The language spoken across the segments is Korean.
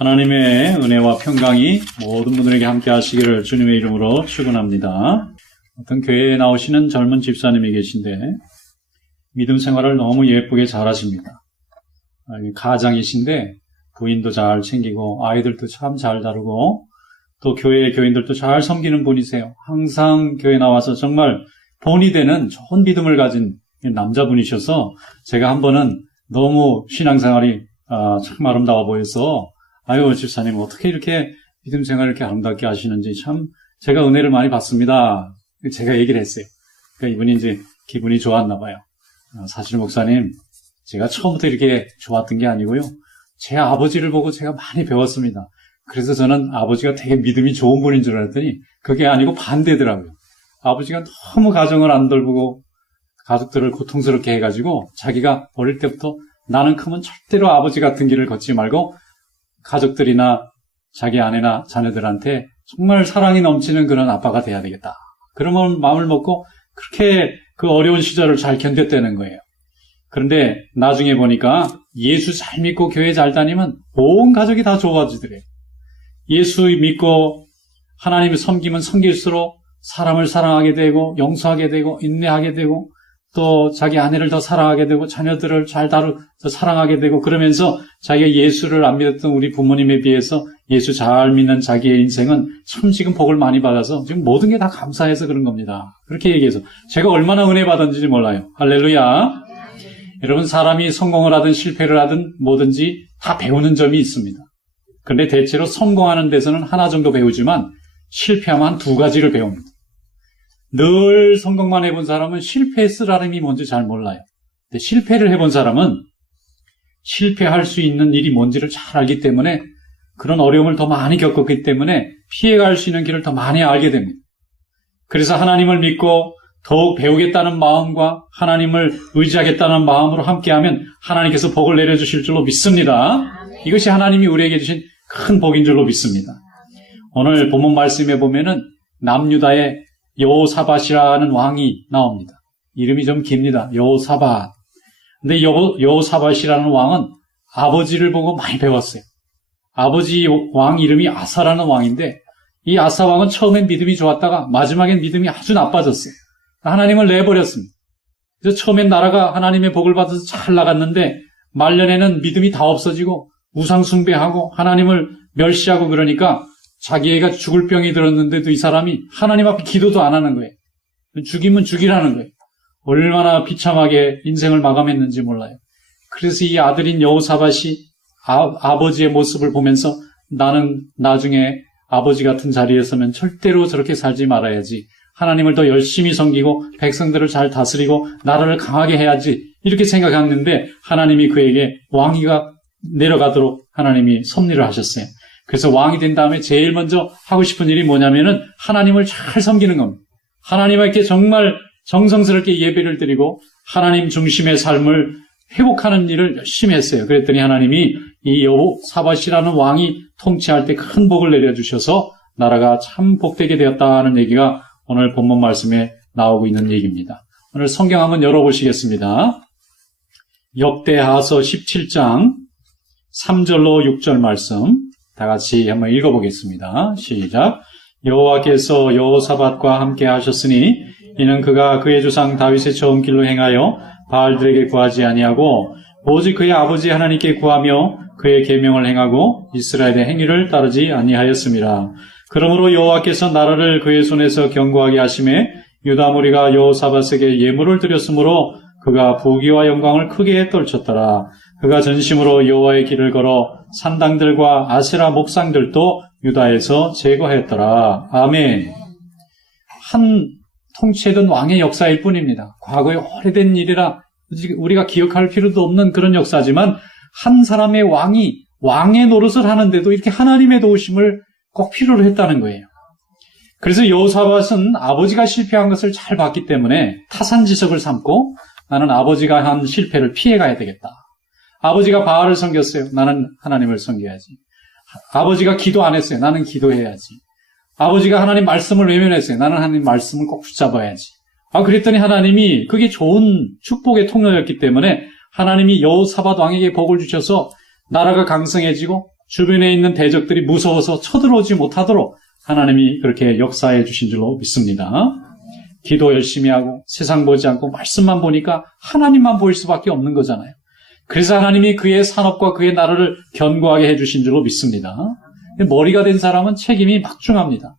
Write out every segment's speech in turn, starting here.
하나님의 은혜와 평강이 모든 분들에게 함께 하시기를 주님의 이름으로 축원합니다. 어떤 교회에 나오시는 젊은 집사님이 계신데 믿음 생활을 너무 예쁘게 잘하십니다. 가장이신데 부인도 잘 챙기고 아이들도 참 잘 다루고 또 교회의 교인들도 잘 섬기는 분이세요. 항상 교회 나와서 정말 본이 되는 좋은 믿음을 가진 남자분이셔서 제가 한 번은 너무 신앙생활이 참 아름다워 보여서 아유 집사님 어떻게 이렇게 믿음 생활을 이렇게 아름답게 하시는지 참 제가 은혜를 많이 받습니다. 제가 얘기를 했어요. 그러니까 이분이 이제 기분이 좋았나 봐요. 사실 목사님 제가 처음부터 이렇게 좋았던 게 아니고요. 제 아버지를 보고 제가 많이 배웠습니다. 그래서 저는 아버지가 되게 믿음이 좋은 분인 줄 알았더니 그게 아니고 반대더라고요. 아버지가 너무 가정을 안 돌보고 가족들을 고통스럽게 해가지고 자기가 어릴 때부터 나는 크면 절대로 아버지 같은 길을 걷지 말고 가족들이나 자기 아내나 자녀들한테 정말 사랑이 넘치는 그런 아빠가 돼야 되겠다. 그러면 마음을 먹고 그렇게 그 어려운 시절을 잘 견뎠다는 거예요. 그런데 나중에 보니까 예수 잘 믿고 교회 잘 다니면 온 가족이 다 좋아지더래요. 예수 믿고 하나님을 섬기면 섬길수록 사람을 사랑하게 되고 용서하게 되고 인내하게 되고 또 자기 아내를 더 사랑하게 되고 자녀들을 잘 더 사랑하게 되고 그러면서 자기가 예수를 안 믿었던 우리 부모님에 비해서 예수 잘 믿는 자기의 인생은 참 지금 복을 많이 받아서 지금 모든 게 다 감사해서 그런 겁니다. 그렇게 얘기해서 제가 얼마나 은혜 받았는지 몰라요. 할렐루야. 여러분 사람이 성공을 하든 실패를 하든 뭐든지 다 배우는 점이 있습니다. 그런데 대체로 성공하는 데서는 하나 정도 배우지만 실패하면 한 두 가지를 배웁니다. 늘 성공만 해본 사람은 실패의 쓰라림이 뭔지 잘 몰라요. 근데 실패를 해본 사람은 실패할 수 있는 일이 뭔지를 잘 알기 때문에 그런 어려움을 더 많이 겪었기 때문에 피해갈 수 있는 길을 더 많이 알게 됩니다. 그래서 하나님을 믿고 더욱 배우겠다는 마음과 하나님을 의지하겠다는 마음으로 함께하면 하나님께서 복을 내려주실 줄로 믿습니다. 이것이 하나님이 우리에게 주신 큰 복인 줄로 믿습니다. 오늘 본문 말씀에 보면은 남유다의 여호사밧이라는 왕이 나옵니다. 이름이 좀 깁니다. 여호사밧. 근데 여호사밧이라는 왕은 아버지를 보고 많이 배웠어요. 아버지 왕 이름이 아사라는 왕인데 이 아사 왕은 처음엔 믿음이 좋았다가 마지막엔 믿음이 아주 나빠졌어요. 하나님을 내버렸습니다. 그래서 처음엔 나라가 하나님의 복을 받아서 잘 나갔는데 말년에는 믿음이 다 없어지고 우상 숭배하고 하나님을 멸시하고 그러니까 자기 애가 죽을 병이 들었는데도 이 사람이 하나님 앞에 기도도 안 하는 거예요. 죽이면 죽이라는 거예요. 얼마나 비참하게 인생을 마감했는지 몰라요. 그래서 이 아들인 여호사밧이 아버지의 모습을 보면서 나는 나중에 아버지 같은 자리에 서면 절대로 저렇게 살지 말아야지. 하나님을 더 열심히 섬기고 백성들을 잘 다스리고 나라를 강하게 해야지. 이렇게 생각했는데 하나님이 그에게 왕위가 내려가도록 하나님이 섭리를 하셨어요. 그래서 왕이 된 다음에 제일 먼저 하고 싶은 일이 뭐냐면은 하나님을 잘 섬기는 겁니다. 하나님께 정말 정성스럽게 예배를 드리고 하나님 중심의 삶을 회복하는 일을 열심히 했어요. 그랬더니 하나님이 이 여호사밧이라는 왕이 통치할 때 큰 복을 내려주셔서 나라가 참 복되게 되었다는 얘기가 오늘 본문 말씀에 나오고 있는 얘기입니다. 오늘 성경 한번 열어보시겠습니다. 역대하서 17장 3절로 6절 말씀 다 같이 한번 읽어보겠습니다. 시작. 여호와께서 여호사밧과 함께 하셨으니 이는 그가 그의 조상 다윗의 처음 길로 행하여 바알들에게 구하지 아니하고 오직 그의 아버지 하나님께 구하며 그의 계명을 행하고 이스라엘의 행위를 따르지 아니하였습니다. 그러므로 여호와께서 나라를 그의 손에서 견고하게 하심에 유다 무리가 여호사밧에게 예물을 드렸으므로 그가 부귀와 영광을 크게 떨쳤더라. 그가 전심으로 여호와의 길을 걸어 산당들과 아세라 목상들도 유다에서 제거했더라. 아멘. 한 통치하던 왕의 역사일 뿐입니다. 과거에 오래된 일이라 우리가 기억할 필요도 없는 그런 역사지만 한 사람의 왕이 왕의 노릇을 하는데도 이렇게 하나님의 도우심을 꼭 필요로 했다는 거예요. 그래서 여호사밧은 아버지가 실패한 것을 잘 봤기 때문에 타산지석을 삼고 나는 아버지가 한 실패를 피해가야 되겠다. 아버지가 바알을 섬겼어요. 나는 하나님을 섬겨야지. 아버지가 기도 안 했어요. 나는 기도해야지. 아버지가 하나님 말씀을 외면했어요. 나는 하나님 말씀을 꼭 붙잡아야지. 그랬더니 하나님이 그게 좋은 축복의 통로였기 때문에 하나님이 여호사밧 왕에게 복을 주셔서 나라가 강성해지고 주변에 있는 대적들이 무서워서 쳐들어오지 못하도록 하나님이 그렇게 역사해 주신 줄로 믿습니다. 기도 열심히 하고 세상 보지 않고 말씀만 보니까 하나님만 보일 수밖에 없는 거잖아요. 그래서 하나님이 그의 산업과 그의 나라를 견고하게 해주신 줄로 믿습니다. 머리가 된 사람은 책임이 막중합니다.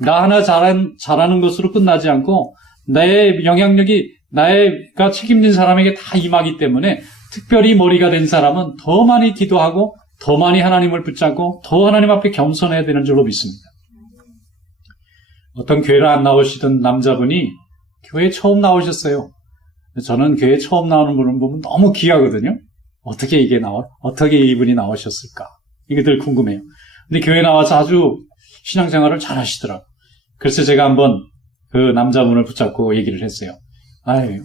나 하나 잘하는 것으로 끝나지 않고 나의 영향력이 나가 책임진 사람에게 다 임하기 때문에 특별히 머리가 된 사람은 더 많이 기도하고 더 많이 하나님을 붙잡고 더 하나님 앞에 겸손해야 되는 줄로 믿습니다. 어떤 교회를 안 나오시던 남자분이 교회에 처음 나오셨어요. 저는 교회에 처음 나오는 분을 보면 너무 귀하거든요. 어떻게 이분이 나오셨을까? 이게 늘 궁금해요. 근데 교회에 나와서 아주 신앙생활을 잘 하시더라고요. 그래서 제가 한번 그 남자분을 붙잡고 얘기를 했어요.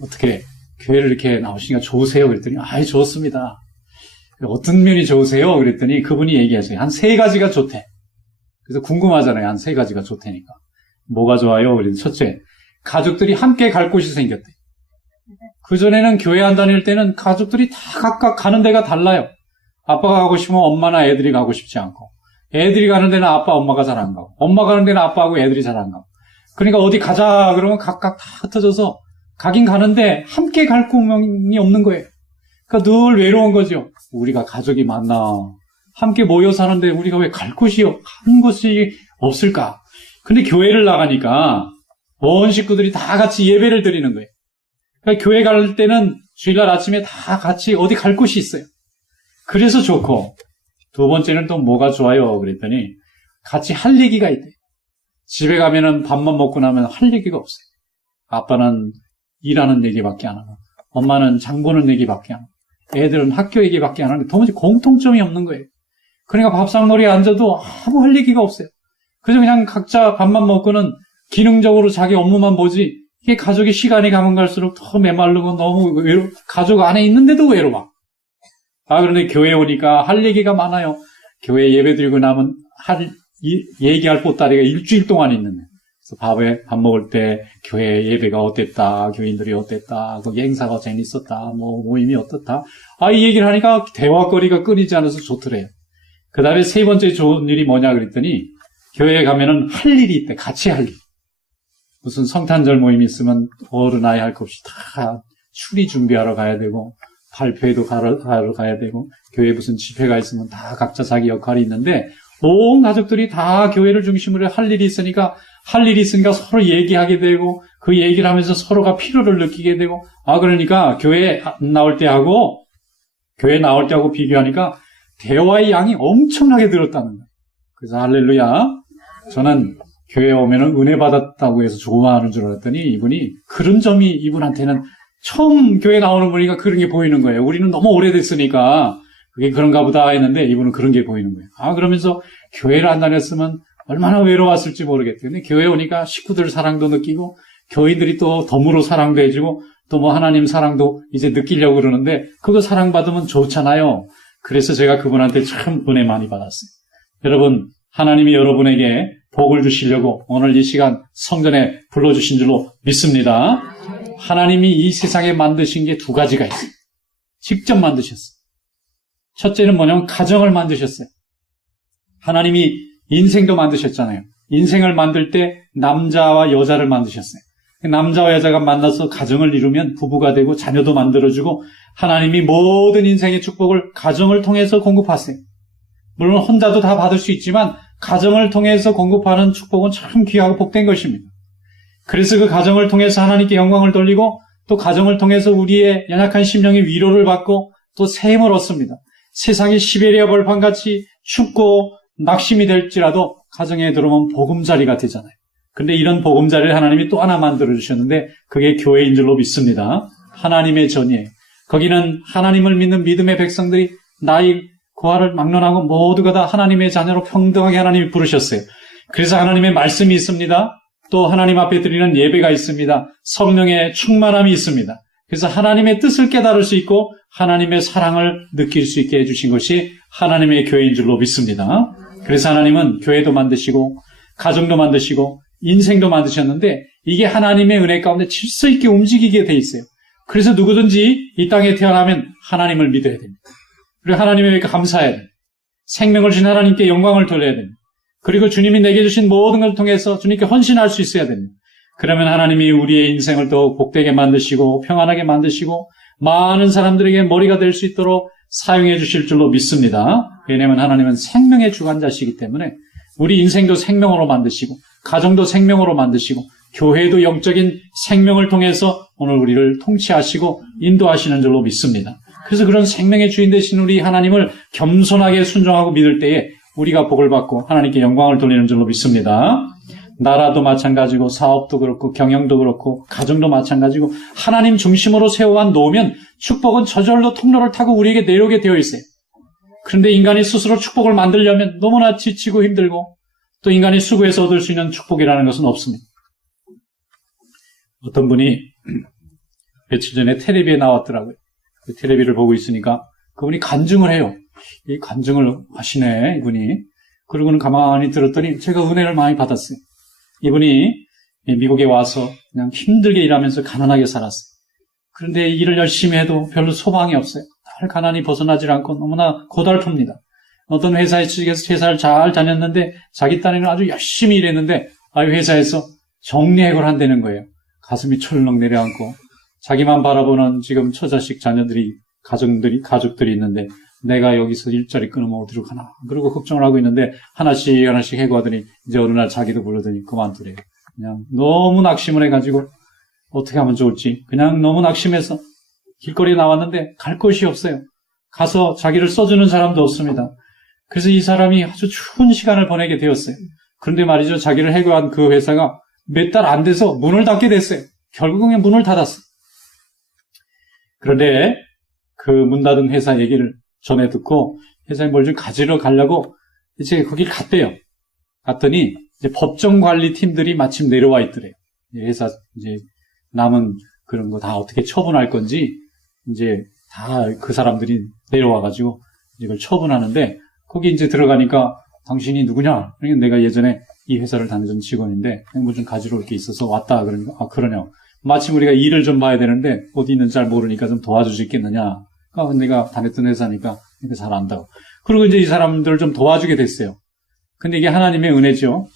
어떻게 교회를 이렇게 나오시니까 좋으세요? 그랬더니, 좋습니다. 어떤 면이 좋으세요? 그랬더니 그분이 얘기하세요. 한 3가지가 좋대. 그래서 궁금하잖아요. 한 3가지가 좋다니까. 뭐가 좋아요? 그랬더니 첫째, 가족들이 함께 갈 곳이 생겼대. 그전에는 교회 안 다닐 때는 가족들이 다 각각 가는 데가 달라요. 아빠가 가고 싶으면 엄마나 애들이 가고 싶지 않고, 애들이 가는 데는 아빠, 엄마가 잘 안 가고, 엄마 가는 데는 아빠하고 애들이 잘 안 가고. 그러니까 어디 가자 그러면 각각 다 흩어져서 가긴 가는데 함께 갈 구멍이 없는 거예요. 그러니까 늘 외로운 거죠. 우리가 가족이 많나. 함께 모여 사는데 우리가 왜 갈 곳이 한 곳이 없을까? 근데 교회를 나가니까 온 식구들이 다 같이 예배를 드리는 거예요. 그러니까 교회 갈 때는 주일날 아침에 다 같이 어디 갈 곳이 있어요. 그래서 좋고, 두 번째는 또 뭐가 좋아요? 그랬더니 같이 할 얘기가 있대요. 집에 가면은 밥만 먹고 나면 할 얘기가 없어요. 아빠는 일하는 얘기밖에 안 하고, 엄마는 장 보는 얘기밖에 안 하고, 애들은 학교 얘기밖에 안 하는데 도무지 공통점이 없는 거예요. 그러니까 밥상머리에 앉아도 아무 할 얘기가 없어요. 그래서 그냥 각자 밥만 먹고는 기능적으로 자기 업무만 보지, 이게 가족이 시간이 가면 갈수록 더 메마르고 너무 가족 안에 있는데도 외로워. 그런데 교회에 오니까 할 얘기가 많아요. 교회 예배 드리고 나면 얘기할 보따리가 일주일 동안 있는데. 그래서 밥 먹을 때 교회 예배가 어땠다, 교인들이 어땠다, 거기 행사가 재밌었다, 모임이 어떻다. 이 얘기를 하니까 대화거리가 끊이지 않아서 좋더래요. 그 다음에 3번째 좋은 일이 뭐냐 그랬더니, 교회에 가면은 할 일이 있대, 같이 할 일. 무슨 성탄절 모임이 있으면 어른 아이 할 것 없이 다 추리 준비하러 가야 되고, 발표회도 가러 가야 되고, 교회에 무슨 집회가 있으면 다 각자 자기 역할이 있는데, 온 가족들이 다 교회를 중심으로 할 일이 있으니까 서로 얘기하게 되고, 그 얘기를 하면서 서로가 필요를 느끼게 되고, 그러니까 교회 나올 때하고 비교하니까 대화의 양이 엄청나게 늘었다는 거예요. 그래서 할렐루야. 저는 교회에 오면은 은혜 받았다고 해서 좋아하는 줄 알았더니 이분이 그런 점이 이분한테는 처음 교회 나오는 분이니까 그런 게 보이는 거예요. 우리는 너무 오래됐으니까 그게 그런가 보다 했는데 이분은 그런 게 보이는 거예요. 그러면서 교회를 안 다녔으면 얼마나 외로웠을지 모르겠대요. 근데 교회 오니까 식구들 사랑도 느끼고 교인들이 또 덤으로 사랑도 해주고 또 하나님 사랑도 이제 느끼려고 그러는데 그거 사랑받으면 좋잖아요. 그래서 제가 그분한테 참 은혜 많이 받았어요. 여러분, 하나님이 여러분에게 복을 주시려고 오늘 이 시간 성전에 불러주신 줄로 믿습니다. 하나님이 이 세상에 만드신 게 2가지가 있어요. 직접 만드셨어요. 첫째는 뭐냐면 가정을 만드셨어요. 하나님이 인생도 만드셨잖아요. 인생을 만들 때 남자와 여자를 만드셨어요. 남자와 여자가 만나서 가정을 이루면 부부가 되고 자녀도 만들어주고 하나님이 모든 인생의 축복을 가정을 통해서 공급하세요. 물론 혼자도 다 받을 수 있지만 가정을 통해서 공급하는 축복은 참 귀하고 복된 것입니다. 그래서 그 가정을 통해서 하나님께 영광을 돌리고 또 가정을 통해서 우리의 연약한 심령의 위로를 받고 또 새 힘을 얻습니다. 세상이 시베리아 벌판같이 춥고 낙심이 될지라도 가정에 들어오면 보금자리가 되잖아요. 근데 이런 보금자리를 하나님이 또 하나 만들어주셨는데 그게 교회인 줄로 믿습니다. 하나님의 전이에요. 거기는 하나님을 믿는 믿음의 백성들이 나이, 고아를 막론하고 모두가 다 하나님의 자녀로 평등하게 하나님이 부르셨어요. 그래서 하나님의 말씀이 있습니다. 또 하나님 앞에 드리는 예배가 있습니다. 성령의 충만함이 있습니다. 그래서 하나님의 뜻을 깨달을 수 있고 하나님의 사랑을 느낄 수 있게 해주신 것이 하나님의 교회인 줄로 믿습니다. 그래서 하나님은 교회도 만드시고 가정도 만드시고 인생도 만드셨는데 이게 하나님의 은혜 가운데 질서 있게 움직이게 돼 있어요. 그래서 누구든지 이 땅에 태어나면 하나님을 믿어야 됩니다. 그리고 하나님에게 감사해야 됩니다. 생명을 주신 하나님께 영광을 돌려야 됩니다. 그리고 주님이 내게 주신 모든 걸 통해서 주님께 헌신할 수 있어야 됩니다. 그러면 하나님이 우리의 인생을 더 복되게 만드시고 평안하게 만드시고 많은 사람들에게 머리가 될 수 있도록 사용해 주실 줄로 믿습니다. 왜냐하면 하나님은 생명의 주관자시기 때문에 우리 인생도 생명으로 만드시고 가정도 생명으로 만드시고 교회도 영적인 생명을 통해서 오늘 우리를 통치하시고 인도하시는 줄로 믿습니다. 그래서 그런 생명의 주인 되신 우리 하나님을 겸손하게 순종하고 믿을 때에 우리가 복을 받고 하나님께 영광을 돌리는 줄로 믿습니다. 나라도 마찬가지고 사업도 그렇고 경영도 그렇고 가정도 마찬가지고 하나님 중심으로 세워만 놓으면 축복은 저절로 통로를 타고 우리에게 내려오게 되어 있어요. 그런데 인간이 스스로 축복을 만들려면 너무나 지치고 힘들고 또 인간이 수고해서 얻을 수 있는 축복이라는 것은 없습니다. 어떤 분이 며칠 전에 텔레비에 나왔더라고요. 그 텔레비를 보고 있으니까 그분이 간증을 해요. 이 간증을 하시네, 이분이. 그러고는 가만히 들었더니 제가 은혜를 많이 받았어요. 이분이 미국에 와서 그냥 힘들게 일하면서 가난하게 살았어요. 그런데 일을 열심히 해도 별로 소망이 없어요. 늘 가난이 벗어나질 않고 너무나 고달픕니다. 어떤 회사에 취직해서 회사를 잘 다녔는데 자기 딴에는 아주 열심히 일했는데 회사에서 정리해고를 한다는 거예요. 가슴이 철렁 내려앉고 자기만 바라보는 지금 처자식 자녀들이 가족들이 있는데 내가 여기서 일자리 끊으면 어디로 가나 그러고 걱정을 하고 있는데 하나씩 해고하더니 이제 어느 날 자기도 부르더니 그만두래요. 그냥 너무 낙심을 해가지고 어떻게 하면 좋을지 그냥 너무 낙심해서 길거리에 나왔는데 갈 곳이 없어요. 가서 자기를 써주는 사람도 없습니다. 그래서 이 사람이 아주 추운 시간을 보내게 되었어요. 그런데 말이죠, 자기를 해고한 그 회사가 몇 달 안 돼서 문을 닫게 됐어요. 결국엔 문을 닫았어요. 그런데 그 문 닫은 회사 얘기를 전에 듣고 회사에 뭘 좀 가지러 가려고 이제 거길 갔대요. 갔더니 이제 법정관리팀들이 마침 내려와 있더래요. 회사 이제 남은 그런 거 다 어떻게 처분할 건지 이제 다 그 사람들이 내려와가지고 이걸 처분하는데 거기 이제 들어가니까 당신이 누구냐? 그러니까 내가 예전에 이 회사를 다니던 직원인데 뭐 좀 가지러 올 게 있어서 왔다. 그러니까 그러냐고. 마침 우리가 일을 좀 봐야 되는데 어디 있는지 잘 모르니까 좀 도와줄 수 있겠느냐. 내가 다녔던 회사니까 잘 안다고. 그리고 이제 이 사람들을 좀 도와주게 됐어요. 근데 이게 하나님의 은혜죠.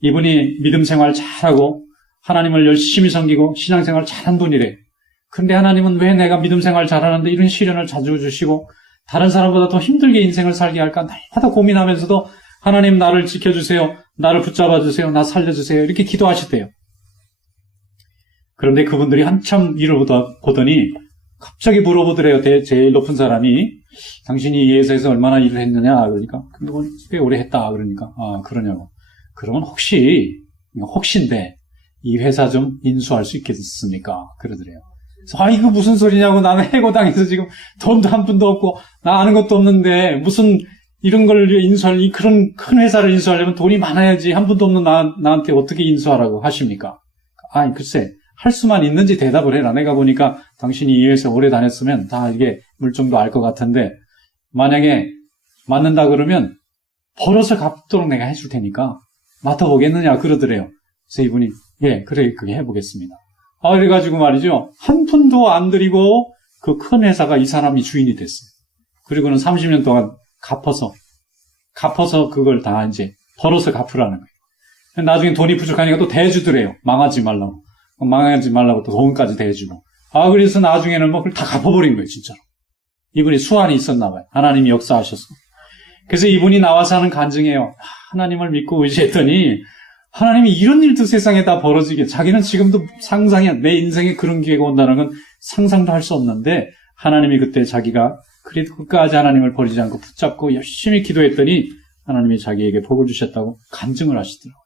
이분이 믿음 생활 잘하고 하나님을 열심히 섬기고 신앙생활 잘한 분이래. 근데 하나님은 왜 내가 믿음 생활 잘하는데 이런 시련을 자주 주시고 다른 사람보다 더 힘들게 인생을 살게 할까 날마다 고민하면서도 하나님 나를 지켜주세요. 나를 붙잡아 주세요. 나 살려주세요. 이렇게 기도하시대요. 그런데 그분들이 한참 일을 보더니 갑자기 물어보더래요. 제일 높은 사람이 당신이 이 회사에서 얼마나 일을 했느냐 그러니까 꽤 오래 했다 그러니까 그러냐고. 그러면 혹시인데 이 회사 좀 인수할 수 있겠습니까? 그러더래요. 그래서 이거 무슨 소리냐고. 나는 해고당해서 지금 돈도 한 푼도 없고 나 아는 것도 없는데 무슨 이런 걸 그런 큰 회사를 인수하려면 돈이 많아야지 한 푼도 없는 나한테 어떻게 인수하라고 하십니까? 글쎄 할 수만 있는지 대답을 해라. 내가 보니까 당신이 이 회사에 오래 다녔으면 다 이게 물정도 알 것 같은데 만약에 맞는다 그러면 벌어서 갚도록 내가 해줄 테니까 맡아보겠느냐 그러더래요. 그래서 이분이 그래 그게 해보겠습니다. 그래가지고 말이죠. 한 푼도 안 들이고 그 큰 회사가 이 사람이 주인이 됐어요. 그리고는 30년 동안 갚아서 그걸 다 이제 벌어서 갚으라는 거예요. 나중에 돈이 부족하니까 또 대주더래요. 망하지 말라고 또 돈까지 대주고. 그래서 나중에는 그걸 다 갚아버린 거예요, 진짜로. 이분이 수완이 있었나 봐요. 하나님이 역사하셔서. 그래서 이분이 나와서 하는 간증이에요. 하나님을 믿고 의지했더니 하나님이 이런 일도 세상에 다 벌어지게. 자기는 지금도 내 인생에 그런 기회가 온다는 건 상상도 할 수 없는데 하나님이 그때 자기가 그래도 끝까지 하나님을 버리지 않고 붙잡고 열심히 기도했더니 하나님이 자기에게 복을 주셨다고 간증을 하시더라고요.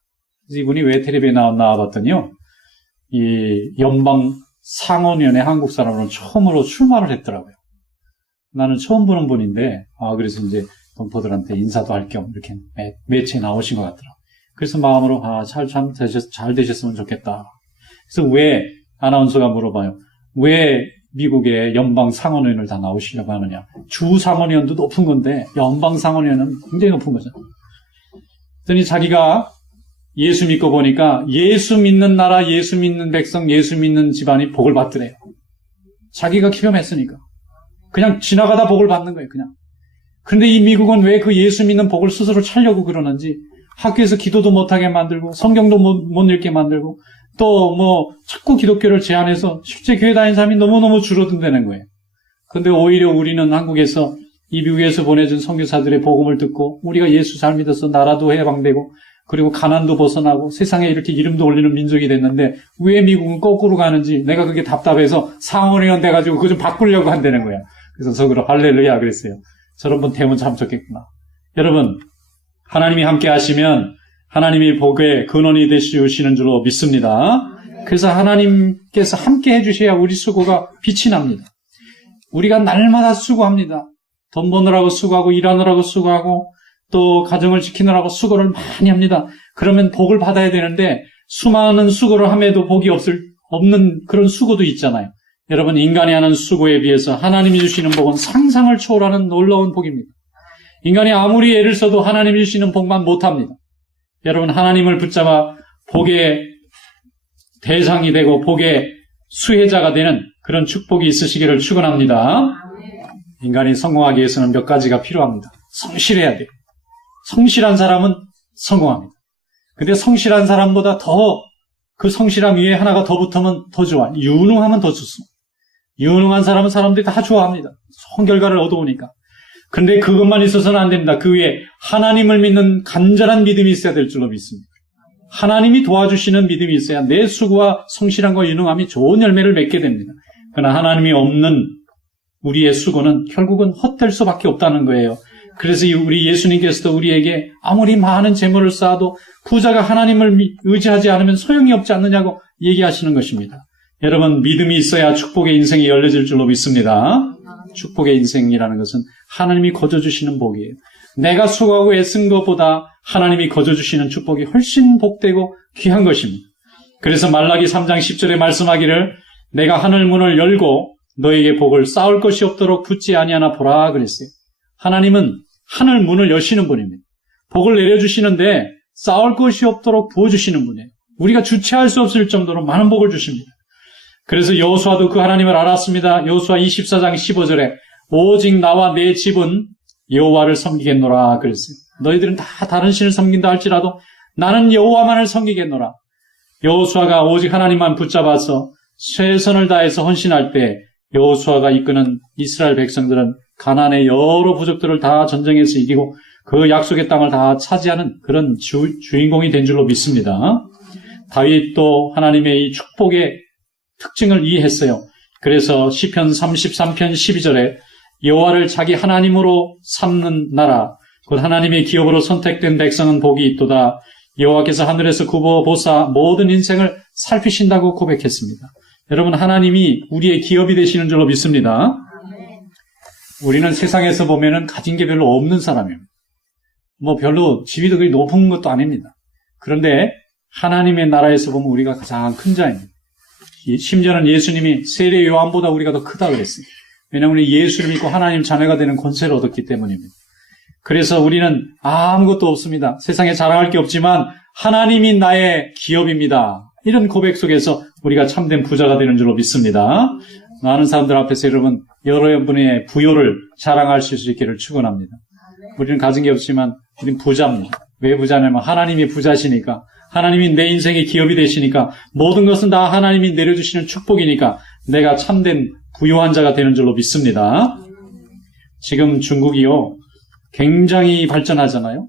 그래서 이분이 왜 텔레비에 나왔나 봤더니요. 이 연방 상원위원회 한국 사람으로 처음으로 출마를 했더라고요. 나는 처음 보는 분인데, 그래서 이제 동포들한테 인사도 할 겸 이렇게 매체에 나오신 것 같더라고요. 그래서 마음으로, 잘 되셨으면 좋겠다. 그래서 왜, 아나운서가 물어봐요. 왜 미국의 연방 상원의원을 다 나오시려고 하느냐. 주 상원의원도 높은 건데, 연방 상원의원은 굉장히 높은 거죠. 그랬더니 자기가 예수 믿고 보니까 예수 믿는 나라, 예수 믿는 백성, 예수 믿는 집안이 복을 받더래요. 자기가 경험했으니까. 그냥 지나가다 복을 받는 거예요, 그냥. 그런데 이 미국은 왜 그 예수 믿는 복을 스스로 차려고 그러는지, 학교에서 기도도 못하게 만들고 성경도 못 읽게 만들고 또 자꾸 기독교를 제한해서 실제 교회 다니는 사람이 너무너무 줄어든다는 거예요. 그런데 오히려 우리는 한국에서 이 미국에서 보내준 선교사들의 복음을 듣고 우리가 예수 잘 믿어서 나라도 해방되고 그리고 가난도 벗어나고 세상에 이렇게 이름도 올리는 민족이 됐는데 왜 미국은 거꾸로 가는지 내가 그게 답답해서 상원의원 돼가지고 그거 좀 바꾸려고 한다는 거야. 그래서 속으로 할렐루야 그랬어요. 저런 분 되면 참 좋겠구나. 여러분, 하나님이 함께 하시면 하나님이 복의 근원이 되시는 줄로 믿습니다. 그래서 하나님께서 함께 해주셔야 우리 수고가 빛이 납니다. 우리가 날마다 수고합니다. 돈 버느라고 수고하고 일하느라고 수고하고 또 가정을 지키느라고 수고를 많이 합니다. 그러면 복을 받아야 되는데 수많은 수고를 함에도 복이 없는 그런 수고도 있잖아요. 여러분, 인간이 하는 수고에 비해서 하나님이 주시는 복은 상상을 초월하는 놀라운 복입니다. 인간이 아무리 애를 써도 하나님이 주시는 복만 못합니다. 여러분, 하나님을 붙잡아 복의 대상이 되고 복의 수혜자가 되는 그런 축복이 있으시기를 축원합니다. 인간이 성공하기 위해서는 몇 가지가 필요합니다. 성실해야 돼요. 성실한 사람은 성공합니다. 근데 성실한 사람보다 더 그 성실함 위에 하나가 더 붙으면 더 좋아. 유능하면 더 좋습니다. 유능한 사람은 사람들이 다 좋아합니다. 좋은 결과를 얻어오니까. 그런데 그것만 있어서는 안 됩니다. 그 위에 하나님을 믿는 간절한 믿음이 있어야 될 줄로 믿습니다. 하나님이 도와주시는 믿음이 있어야 내 수고와 성실함과 유능함이 좋은 열매를 맺게 됩니다. 그러나 하나님이 없는 우리의 수고는 결국은 헛될 수밖에 없다는 거예요. 그래서 우리 예수님께서도 우리에게 아무리 많은 재물을 쌓아도 부자가 하나님을 의지하지 않으면 소용이 없지 않느냐고 얘기하시는 것입니다. 여러분, 믿음이 있어야 축복의 인생이 열려질 줄로 믿습니다. 축복의 인생이라는 것은 하나님이 거저주시는 복이에요. 내가 수고하고 애쓴 것보다 하나님이 거저주시는 축복이 훨씬 복되고 귀한 것입니다. 그래서 말라기 3장 10절에 말씀하기를 내가 하늘 문을 열고 너에게 복을 쌓을 것이 없도록 붙지 아니하나 보라 그랬어요. 하나님은 하늘 문을 여시는 분입니다. 복을 내려주시는데 쌓을 것이 없도록 부어주시는 분이에요. 우리가 주체할 수 없을 정도로 많은 복을 주십니다. 그래서 여호수아도 그 하나님을 알았습니다. 여호수아 24장 15절에 오직 나와 내 집은 여호와를 섬기겠노라 그랬어요. 너희들은 다 다른 신을 섬긴다 할지라도 나는 여호와만을 섬기겠노라. 여호수아가 오직 하나님만 붙잡아서 최선을 다해서 헌신할 때 여호수아가 이끄는 이스라엘 백성들은 가나안의 여러 부족들을 다 전쟁에서 이기고 그 약속의 땅을 다 차지하는 그런 주인공이 된 줄로 믿습니다. 다윗도 하나님의 이 축복의 특징을 이해했어요. 그래서 시편 33편 12절에 여호와를 자기 하나님으로 삼는 나라 곧 하나님의 기업으로 선택된 백성은 복이 있도다. 여호와께서 하늘에서 굽어 보사 모든 인생을 살피신다고 고백했습니다. 여러분, 하나님이 우리의 기업이 되시는 줄로 믿습니다. 우리는 세상에서 보면은 가진 게 별로 없는 사람입니다. 별로 지위도 그리 높은 것도 아닙니다. 그런데 하나님의 나라에서 보면 우리가 가장 큰 자입니다. 심지어는 예수님이 세례 요한보다 우리가 더 크다 그랬어요. 왜냐하면 우리 예수를 믿고 하나님 자녀가 되는 권세를 얻었기 때문입니다. 그래서 우리는 아무것도 없습니다. 세상에 자랑할 게 없지만 하나님이 나의 기업입니다. 이런 고백 속에서 우리가 참된 부자가 되는 줄로 믿습니다. 많은 사람들 앞에서 여러분의 부요를 자랑할 수 있기를 축원합니다. 우리는 가진 게 없지만 우리는 부자입니다. 왜 부자냐면 하나님이 부자시니까, 하나님이 내 인생의 기업이 되시니까, 모든 것은 다 하나님이 내려주시는 축복이니까 내가 참된 부유한 자가 되는 줄로 믿습니다. 지금 중국이요 굉장히 발전하잖아요.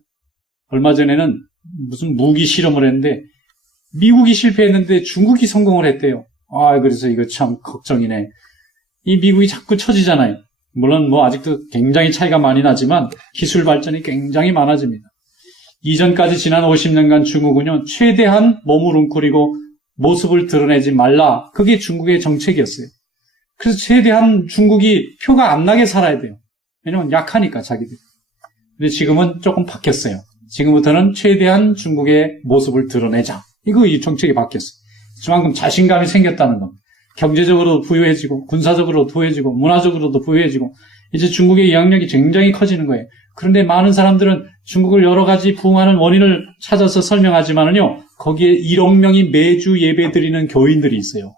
얼마 전에는 무슨 무기 실험을 했는데 미국이 실패했는데 중국이 성공을 했대요. 그래서 이거 참 걱정이네. 이 미국이 자꾸 처지잖아요. 물론 아직도 굉장히 차이가 많이 나지만 기술 발전이 굉장히 많아집니다. 이전까지 지난 50년간 중국은요 최대한 몸을 웅크리고 모습을 드러내지 말라. 그게 중국의 정책이었어요. 그래서 최대한 중국이 표가 안 나게 살아야 돼요. 왜냐면 약하니까 자기들. 근데 지금은 조금 바뀌었어요. 지금부터는 최대한 중국의 모습을 드러내자. 이 정책이 바뀌었어요. 그만큼 자신감이 생겼다는 겁니다. 경제적으로도 부유해지고 군사적으로도 부유해지고 문화적으로도 부유해지고 이제 중국의 영향력이 굉장히 커지는 거예요. 그런데 많은 사람들은 중국을 여러 가지 부흥하는 원인을 찾아서 설명하지만은요 거기에 1억 명이 매주 예배 드리는 교인들이 있어요.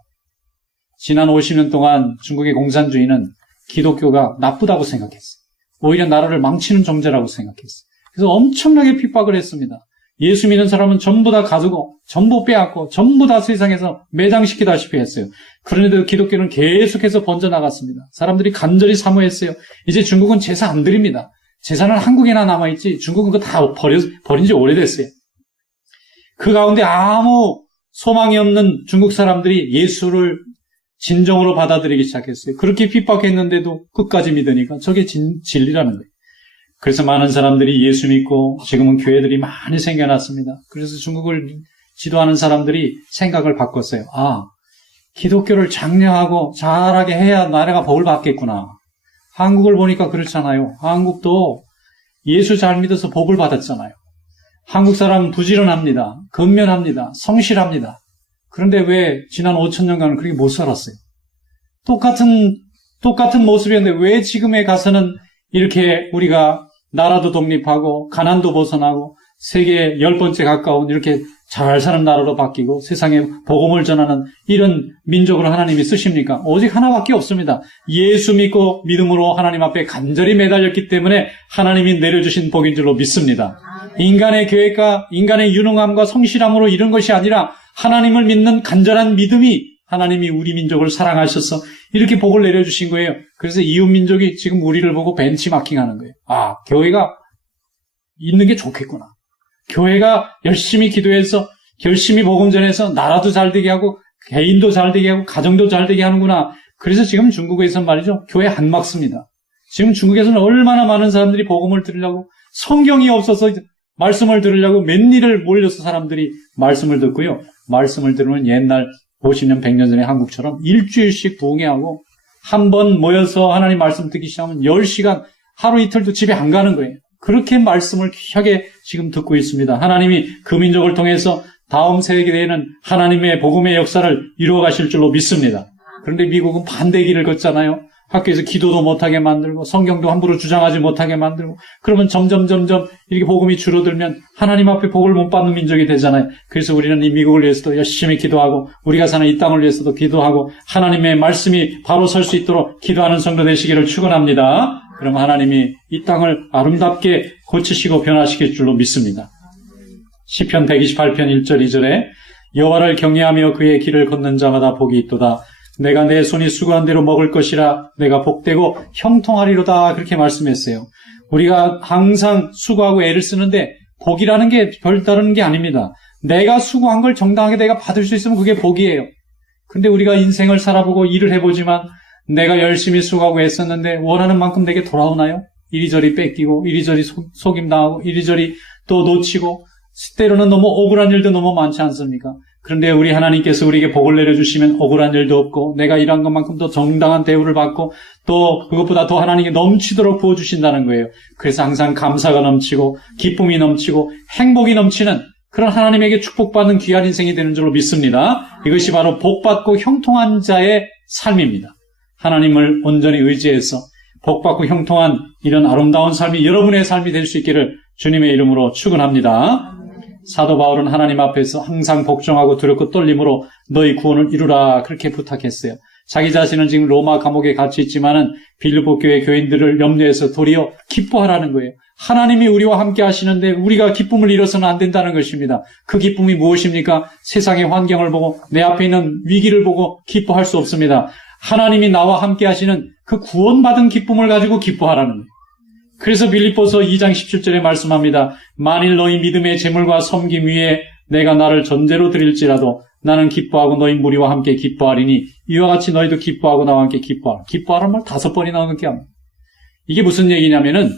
지난 50년 동안 중국의 공산주의는 기독교가 나쁘다고 생각했어요. 오히려 나라를 망치는 존재라고 생각했어요. 그래서 엄청나게 핍박을 했습니다. 예수 믿는 사람은 전부 다 가두고, 전부 빼앗고, 전부 다 세상에서 매장시키다시피 했어요. 그런데도 기독교는 계속해서 번져나갔습니다. 사람들이 간절히 사모했어요. 이제 중국은 제사 안 드립니다. 제사는 한국에나 남아있지 중국은 그거 다 버린 지 오래됐어요. 그 가운데 아무 소망이 없는 중국 사람들이 예수를 진정으로 받아들이기 시작했어요. 그렇게 핍박했는데도 끝까지 믿으니까 저게 진리라는 거예요. 그래서 많은 사람들이 예수 믿고 지금은 교회들이 많이 생겨났습니다. 그래서 중국을 지도하는 사람들이 생각을 바꿨어요. 아, 기독교를 장려하고 잘하게 해야 나라가 복을 받겠구나. 한국을 보니까 그렇잖아요. 한국도 예수 잘 믿어서 복을 받았잖아요. 한국 사람은 부지런합니다. 근면합니다. 성실합니다. 그런데 왜 지난 5,000년간은 그렇게 못 살았어요? 똑같은 모습이었는데 왜 지금에 가서는 이렇게 우리가 나라도 독립하고 가난도 벗어나고 세계 10번째 가까운 이렇게 잘 사는 나라로 바뀌고 세상에 복음을 전하는 이런 민족으로 하나님이 쓰십니까? 오직 하나밖에 없습니다. 예수 믿고 믿음으로 하나님 앞에 간절히 매달렸기 때문에 하나님이 내려주신 복인 줄로 믿습니다. 인간의 계획과 인간의 유능함과 성실함으로 이런 것이 아니라 하나님을 믿는 간절한 믿음이 하나님이 우리 민족을 사랑하셔서 이렇게 복을 내려주신 거예요. 그래서 이웃 민족이 지금 우리를 보고 벤치마킹하는 거예요. 아, 교회가 있는 게 좋겠구나. 교회가 열심히 기도해서 열심히 복음 전해서 나라도 잘 되게 하고 개인도 잘 되게 하고 가정도 잘 되게 하는구나. 그래서 지금 중국에서는 말이죠. 교회 안 막습니다. 지금 중국에서는 얼마나 많은 사람들이 복음을 들으려고 성경이 없어서 말씀을 들으려고 맨일을 몰려서 사람들이 말씀을 듣고요. 말씀을 들으면 옛날 50년, 100년 전에 한국처럼 일주일씩 부흥회하고 한 번 모여서 하나님 말씀 듣기 시작하면 10시간, 하루 이틀도 집에 안 가는 거예요. 그렇게 말씀을 귀하게 지금 듣고 있습니다. 하나님이 그 민족을 통해서 다음 세대에는 하나님의 복음의 역사를 이루어 가실 줄로 믿습니다. 그런데 미국은 반대 길을 걷잖아요. 학교에서 기도도 못하게 만들고 성경도 함부로 주장하지 못하게 만들고 그러면 점점 이렇게 복음이 줄어들면 하나님 앞에 복을 못 받는 민족이 되잖아요. 그래서 우리는 이 미국을 위해서도 열심히 기도하고 우리가 사는 이 땅을 위해서도 기도하고 하나님의 말씀이 바로 설 수 있도록 기도하는 성도 되시기를 축원합니다. 그럼 하나님이 이 땅을 아름답게 고치시고 변화시킬 줄로 믿습니다. 시편 128편 1절 2절에 여호와를 경외하며 그의 길을 걷는 자마다 복이 있도다. 내가 내 손이 수고한 대로 먹을 것이라 내가 복되고 형통하리로다. 그렇게 말씀했어요. 우리가 항상 수고하고 애를 쓰는데 복이라는 게 별다른 게 아닙니다. 내가 수고한 걸 정당하게 내가 받을 수 있으면 그게 복이에요. 근데 우리가 인생을 살아보고 일을 해보지만 내가 열심히 수고하고 애썼는데 원하는 만큼 내게 돌아오나요? 이리저리 뺏기고 이리저리 속임당하고 이리저리 또 놓치고 때로는 너무 억울한 일도 너무 많지 않습니까? 그런데 우리 하나님께서 우리에게 복을 내려주시면 억울한 일도 없고 내가 일한 것만큼 더 정당한 대우를 받고 또 그것보다 더 하나님께 넘치도록 부어주신다는 거예요. 그래서 항상 감사가 넘치고 기쁨이 넘치고 행복이 넘치는 그런 하나님에게 축복받는 귀한 인생이 되는 줄로 믿습니다. 이것이 바로 복받고 형통한 자의 삶입니다. 하나님을 온전히 의지해서 복받고 형통한 이런 아름다운 삶이 여러분의 삶이 될 수 있기를 주님의 이름으로 축원합니다. 사도 바울은 하나님 앞에서 항상 복종하고 두렵고 떨림으로 너희 구원을 이루라 그렇게 부탁했어요. 자기 자신은 지금 로마 감옥에 갇혀 있지만은 빌립보 교회 교인들을 염려해서 도리어 기뻐하라는 거예요. 하나님이 우리와 함께 하시는데 우리가 기쁨을 잃어서는 안 된다는 것입니다. 그 기쁨이 무엇입니까? 세상의 환경을 보고 내 앞에 있는 위기를 보고 기뻐할 수 없습니다. 하나님이 나와 함께 하시는 그 구원받은 기쁨을 가지고 기뻐하라는 거예요. 그래서 빌립보서 2장 17절에 말씀합니다. 만일 너희 믿음의 재물과 섬김 위에 내가 나를 전제로 드릴지라도 나는 기뻐하고 너희 무리와 함께 기뻐하리니 이와 같이 너희도 기뻐하고 나와 함께 기뻐하라. 기뻐하라는 말 5번이나 넘게 합니다. 이게 무슨 얘기냐면은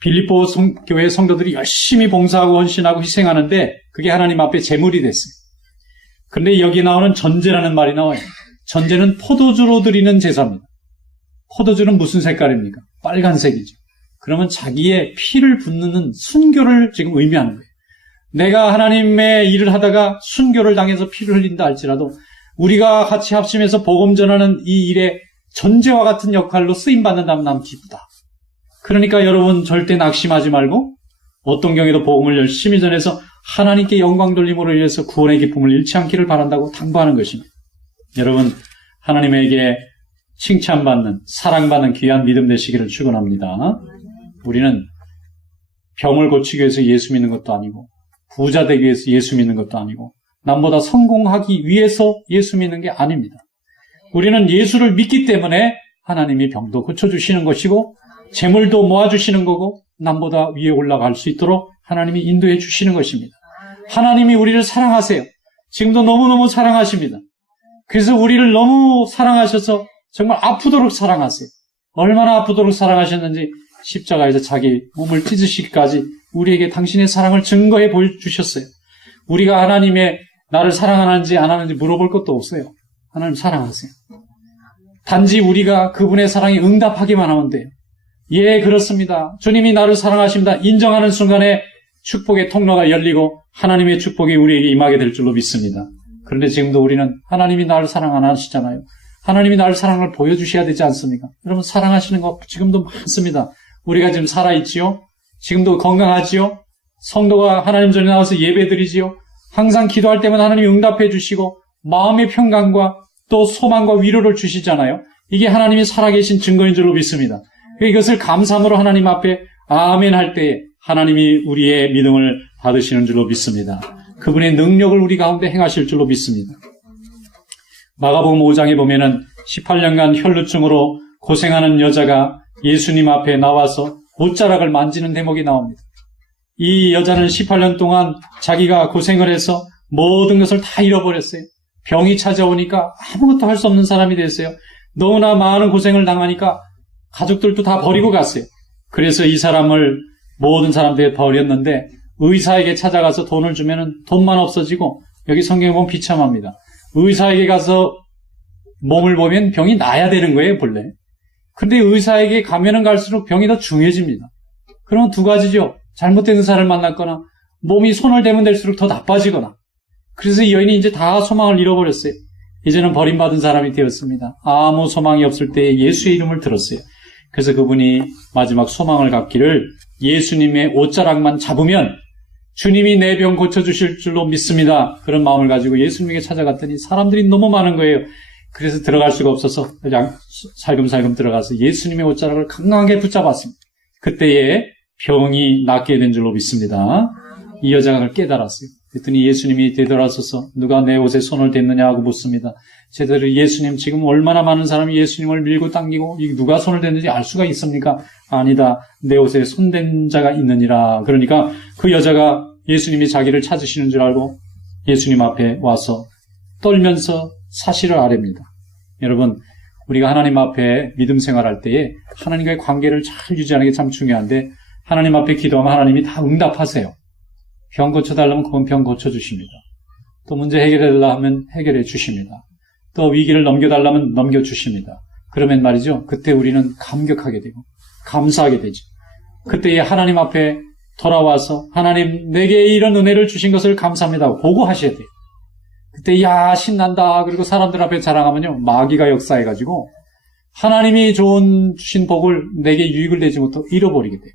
빌립보 교회 성도들이 열심히 봉사하고 헌신하고 희생하는데 그게 하나님 앞에 재물이 됐어요. 그런데 여기 나오는 전제라는 말이 나와요. 전제는 포도주로 드리는 제사입니다. 포도주는 무슨 색깔입니까? 빨간색이죠. 그러면 자기의 피를 붓는 순교를 지금 의미하는 거예요. 내가 하나님의 일을 하다가 순교를 당해서 피를 흘린다 할지라도 우리가 같이 합심해서 복음 전하는 이 일에 전제와 같은 역할로 쓰임받는다면 난 기쁘다. 그러니까 여러분 절대 낙심하지 말고 어떤 경우에도 복음을 열심히 전해서 하나님께 영광 돌림으로 인해서 구원의 기쁨을 잃지 않기를 바란다고 당부하는 것입니다. 여러분 하나님에게 칭찬받는, 사랑받는 귀한 믿음 되시기를 축원합니다. 우리는 병을 고치기 위해서 예수 믿는 것도 아니고, 부자 되기 위해서 예수 믿는 것도 아니고, 남보다 성공하기 위해서 예수 믿는 게 아닙니다. 우리는 예수를 믿기 때문에 하나님이 병도 고쳐주시는 것이고, 재물도 모아주시는 거고, 남보다 위에 올라갈 수 있도록 하나님이 인도해 주시는 것입니다. 하나님이 우리를 사랑하세요. 지금도 너무너무 사랑하십니다. 그래서 우리를 너무 사랑하셔서 정말 아프도록 사랑하세요. 얼마나 아프도록 사랑하셨는지 십자가에서 자기 몸을 찢으시기까지 우리에게 당신의 사랑을 증거해 보여주셨어요. 우리가 하나님의 나를 사랑하는지 안 하는지 물어볼 것도 없어요. 하나님 사랑하세요. 단지 우리가 그분의 사랑에 응답하기만 하면 돼요. 예, 그렇습니다. 주님이 나를 사랑하십니다. 인정하는 순간에 축복의 통로가 열리고 하나님의 축복이 우리에게 임하게 될 줄로 믿습니다. 그런데 지금도 우리는 하나님이 나를 사랑 안 하시잖아요. 하나님이 나를 사랑을 보여주셔야 되지 않습니까? 여러분 사랑하시는 거 지금도 많습니다. 우리가 지금 살아있지요? 지금도 건강하지요? 성도가 하나님 전에 나와서 예배드리지요? 항상 기도할 때마다 하나님이 응답해 주시고 마음의 평강과 또 소망과 위로를 주시잖아요. 이게 하나님이 살아계신 증거인 줄로 믿습니다. 이것을 감사함으로 하나님 앞에 아멘 할 때에 하나님이 우리의 믿음을 받으시는 줄로 믿습니다. 그분의 능력을 우리 가운데 행하실 줄로 믿습니다. 마가복음 5장에 보면은 18년간 혈루증으로 고생하는 여자가 예수님 앞에 나와서 옷자락을 만지는 대목이 나옵니다. 이 여자는 18년 동안 자기가 고생을 해서 모든 것을 다 잃어버렸어요. 병이 찾아오니까 아무것도 할 수 없는 사람이 됐어요. 너무나 많은 고생을 당하니까 가족들도 다 버리고 갔어요. 그래서 이 사람을 모든 사람들이 버렸는데 의사에게 찾아가서 돈을 주면은 돈만 없어지고, 여기 성경에 보면 비참합니다. 의사에게 가서 몸을 보면 병이 나야 되는 거예요, 본래. 근데 의사에게 가면은 갈수록 병이 더 중해집니다. 그러면 두 가지죠. 잘못된 의사를 만났거나 몸이 손을 대면 될수록 더 나빠지거나. 그래서 이 여인이 이제 다 소망을 잃어버렸어요. 이제는 버림받은 사람이 되었습니다. 아무 소망이 없을 때 예수의 이름을 들었어요. 그래서 그분이 마지막 소망을 갖기를 예수님의 옷자락만 잡으면 주님이 내 병 고쳐주실 줄로 믿습니다. 그런 마음을 가지고 예수님에게 찾아갔더니 사람들이 너무 많은 거예요. 그래서 들어갈 수가 없어서 그냥 살금살금 들어가서 예수님의 옷자락을 강하게 붙잡았습니다. 그때에 병이 낫게 된 줄로 믿습니다. 이 여자가 그걸 깨달았어요. 그랬더니 예수님이 되돌아서서 누가 내 옷에 손을 댔느냐고 묻습니다. 제대로 예수님, 지금 얼마나 많은 사람이 예수님을 밀고 당기고 누가 손을 댔는지 알 수가 있습니까? 아니다. 내 옷에 손댄 자가 있느니라. 그러니까 그 여자가 예수님이 자기를 찾으시는 줄 알고 예수님 앞에 와서 떨면서 사실을 아뢰입니다. 여러분, 우리가 하나님 앞에 믿음 생활할 때에 하나님과의 관계를 잘 유지하는 게 참 중요한데, 하나님 앞에 기도하면 하나님이 다 응답하세요. 병 고쳐달라면 그건 병 고쳐주십니다. 또 문제 해결해달라 하면 해결해 주십니다. 또 위기를 넘겨달라면 넘겨주십니다. 그러면 말이죠, 그때 우리는 감격하게 되고 감사하게 되죠. 그때 하나님 앞에 돌아와서 하나님 내게 이런 은혜를 주신 것을 감사합니다 보고하셔야 돼요. 그때 야 신난다 그리고 사람들 앞에 자랑하면요, 마귀가 역사해가지고 하나님이 주신 복을 내게 유익을 내지 못하고 잃어버리게 돼요.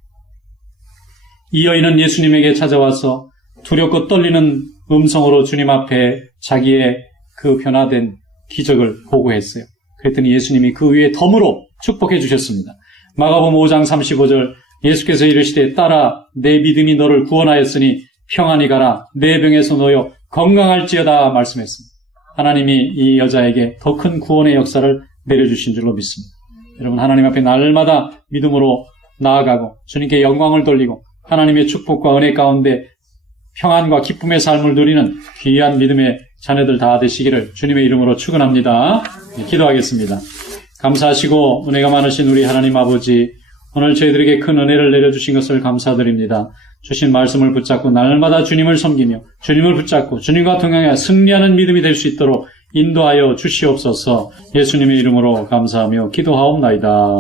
이 여인은 예수님에게 찾아와서 두렵고 떨리는 음성으로 주님 앞에 자기의 그 변화된 기적을 보고했어요. 그랬더니 예수님이 그 위에 덤으로 축복해 주셨습니다. 마가복음 5장 35절, 예수께서 이르시되 딸아 내 믿음이 너를 구원하였으니 평안히 가라, 내 병에서 놓여 건강할지어다 말씀했습니다. 하나님이 이 여자에게 더 큰 구원의 역사를 내려주신 줄로 믿습니다. 여러분, 하나님 앞에 날마다 믿음으로 나아가고 주님께 영광을 돌리고 하나님의 축복과 은혜 가운데 평안과 기쁨의 삶을 누리는 귀한 믿음의 자녀들 다 되시기를 주님의 이름으로 축원합니다. 기도하겠습니다. 감사하시고 은혜가 많으신 우리 하나님 아버지, 오늘 저희들에게 큰 은혜를 내려주신 것을 감사드립니다. 주신 말씀을 붙잡고 날마다 주님을 섬기며 주님을 붙잡고 주님과 동행하여 승리하는 믿음이 될 수 있도록 인도하여 주시옵소서. 예수님의 이름으로 감사하며 기도하옵나이다.